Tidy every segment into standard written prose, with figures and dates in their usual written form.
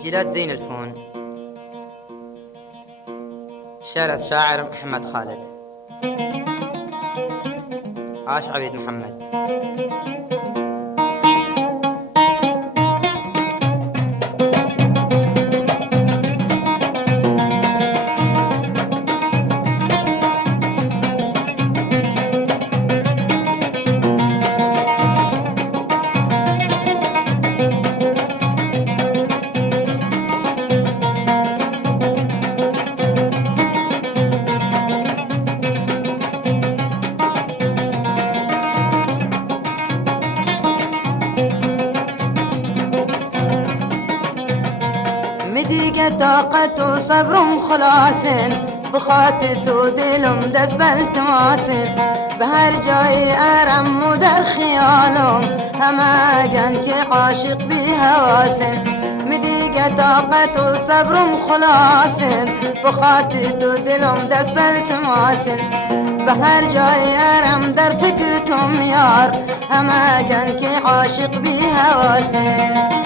تسجيلات زين الفون. شعر الشاعر محمد خالد. عاش عبيد محمد. مديقة طاقة وصبر وخلاصن بخاطت ودلم دس بالتماسن بهر جاي أرم ودر خيالهم هما جنك عاشق بهواسن مديقة طاقة وصبر وخلاصن بخاطت ودلم دس بالتماسن بهر جاي أرم در فكرتهم يار هما جنك عاشق بهواسن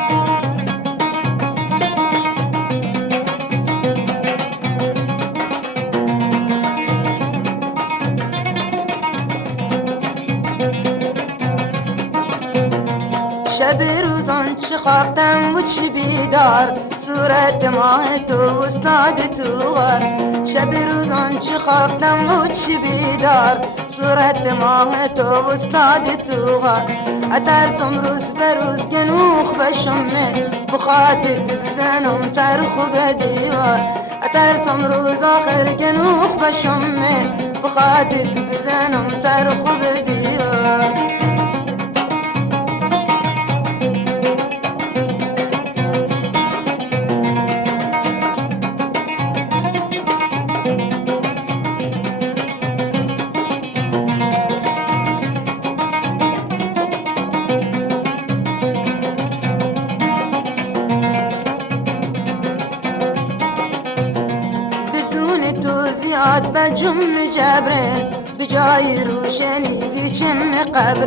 شب روزان چه خوافتم و چه بیدار صورت ماه تو استاد تو غار شب روزان چه خوافتم و چه بیدار صورت ماه تو استاد تو غار اترسم روز به روز گنوخ بشمه بخاطر بزنم سر خوب دیوار اترسم روز آخر گنوخ بشمه بخاطر بزنم سر خوب دیوار زیاد بجم جبرن بجای روشنی زیچم قبر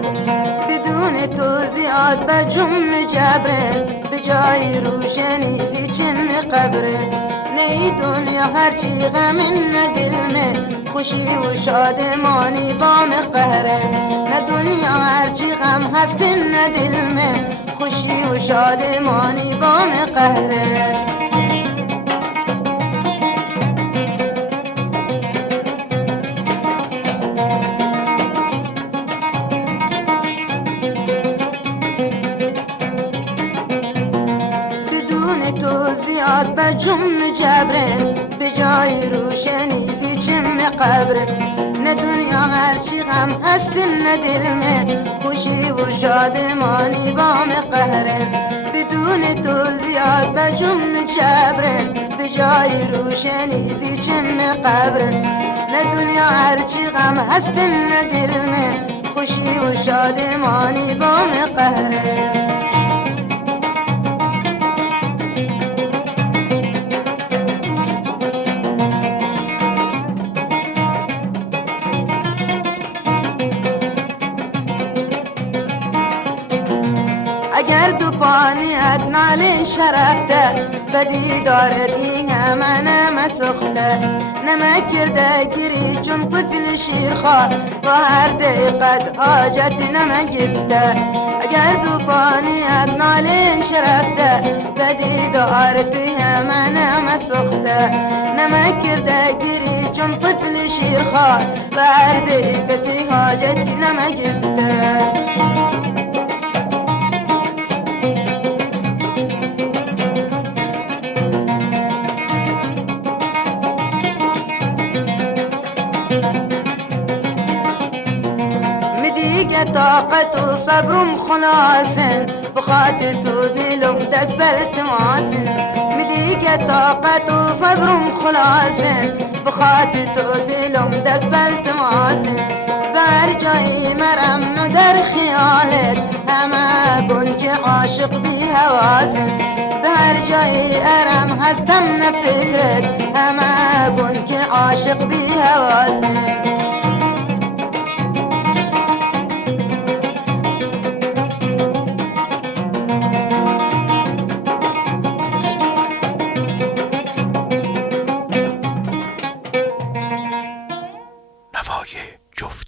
بدون تو زیاد بجم جبرن بجای روشنی زیچم قبر نی دنیا هرچی غم دل من خوشی و شادمانی بام قهره نه دنیا هرچی غم هست دل من خوشی و شادمانی بام قهره تو زیاد بجم جبرن بجای روشنی زیچم قبر نه دنیا هرچی غم هست نه دل من خوشی و شادمانی بام قهرن بدون تو زیاد بجم جبرن بجای روشنی زیچم قبر نه دنیا هرچی غم هست نه دل من خوشی و شادمانی بام قهرن اگر دو پانیت نالی شرفته بدی داردی همه مسخته نمه کرده گیری چون طفل شیرخوار و هر دقیقت حاجت نمه گفته اگر دو پانیت نالی شرفته بدی داردی همه مسخته نمه کرده گیری چون طفل شیرخوار و هر دقیقت حاجت نمه گفته طاقت و صبرم خلاصن بخاطر تو دلم دست بالتماسن مديقة طاقت و صبرم خلاصن بخاطر تو دلم دست بالتماسن برجای مرم ندر خیالت همه گنج عاشق بی هواسن برجای ارم هستم نفکرت همه گنج عاشق بی هواسن جفتی